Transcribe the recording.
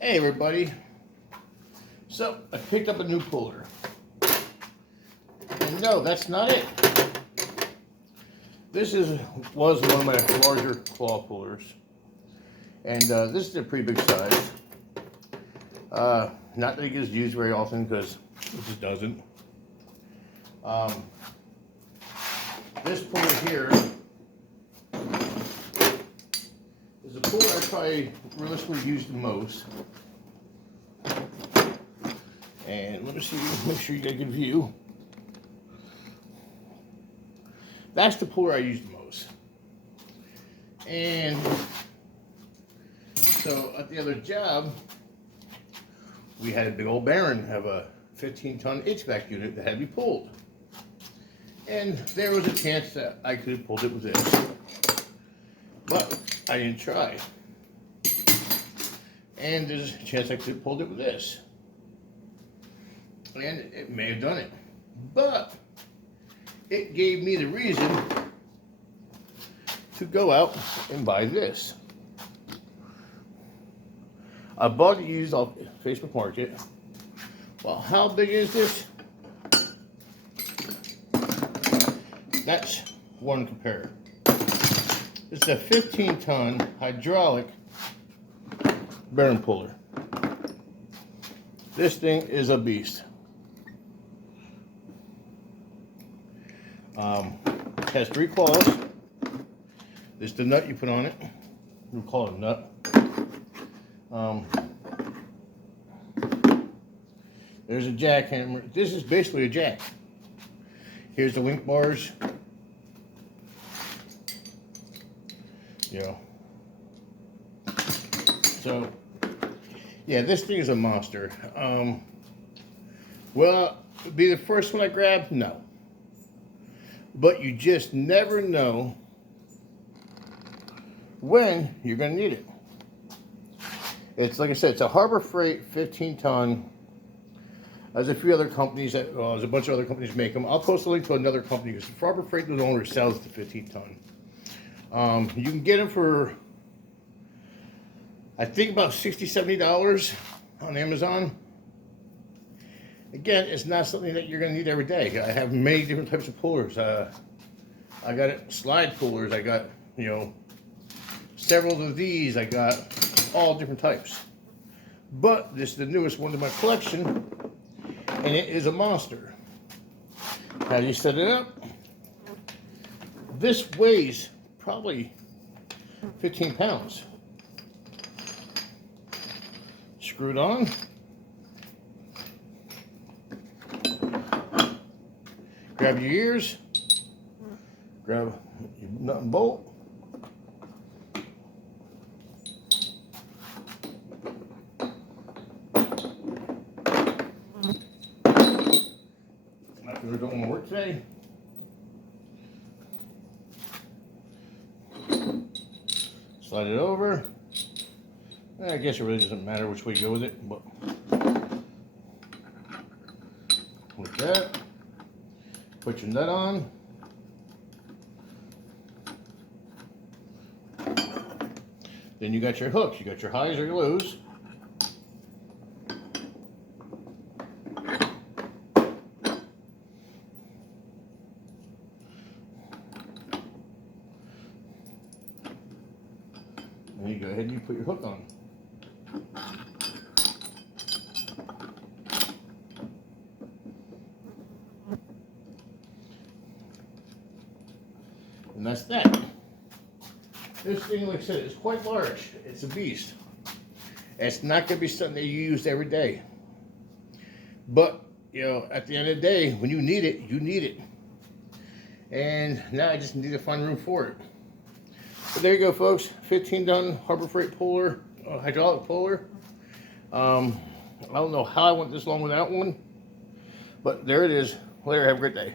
Hey everybody, so I picked up a new puller, and no, that's not it. This was one of my larger claw pullers, and this is a pretty big size. Not that it gets used very often because it just doesn't. This puller here is a puller I probably realistically use the most. And let me see, make sure you get a good view. That's the puller I use the most. And so at the other job, we had a big old Baron have a 15-ton HVAC unit that had to be pulled. And there was a chance that I could have pulled it with this, but I didn't try. And there's a chance I could have pulled it with this. And it may have done it, but it gave me the reason to go out and buy this. I bought it used off Facebook Market. Well, how big is this? That's one compare. It's a 15-ton hydraulic Baron puller. This thing is a beast. It has 3 claws. This is the nut you put on it. We call it a nut. There's a jackhammer. This is basically a jack. Here's the link bars. So, yeah, this thing is a monster. Will it be the first one I grab? No. But you just never know when you're going to need it. It's like I said, it's a Harbor Freight 15-ton. There's a few other companies that, there's a bunch of other companies make them. I'll post a link to another company because Harbor Freight no longer sells the 15-ton. You can get them for, I think, about $60, $70 on Amazon. Again, it's not something that you're going to need every day. I have many different types of pullers. I got slide pullers. I got, several of these. I got all different types. But this is the newest one in my collection, and it is a monster. How do you set it up? This weighs probably 15 pounds. Screwed on. Grab your ears, grab your nut and bolt, my fingers don't want to work today. Slide it over. I guess it really doesn't matter which way you go with it, but like that. Put your nut on. Then you got your hooks. You got your highs or your lows. And you go ahead and you put your hook on. And that's that. This thing, like I said, is quite large. It's a beast. It's not going to be something that you use every day. But, at the end of the day, when you need it, you need it. And now I just need to find room for it. So there you go, folks. 15-ton Harbor Freight puller, hydraulic puller. I don't know how I went this long without one. But there it is. Later, have a great day.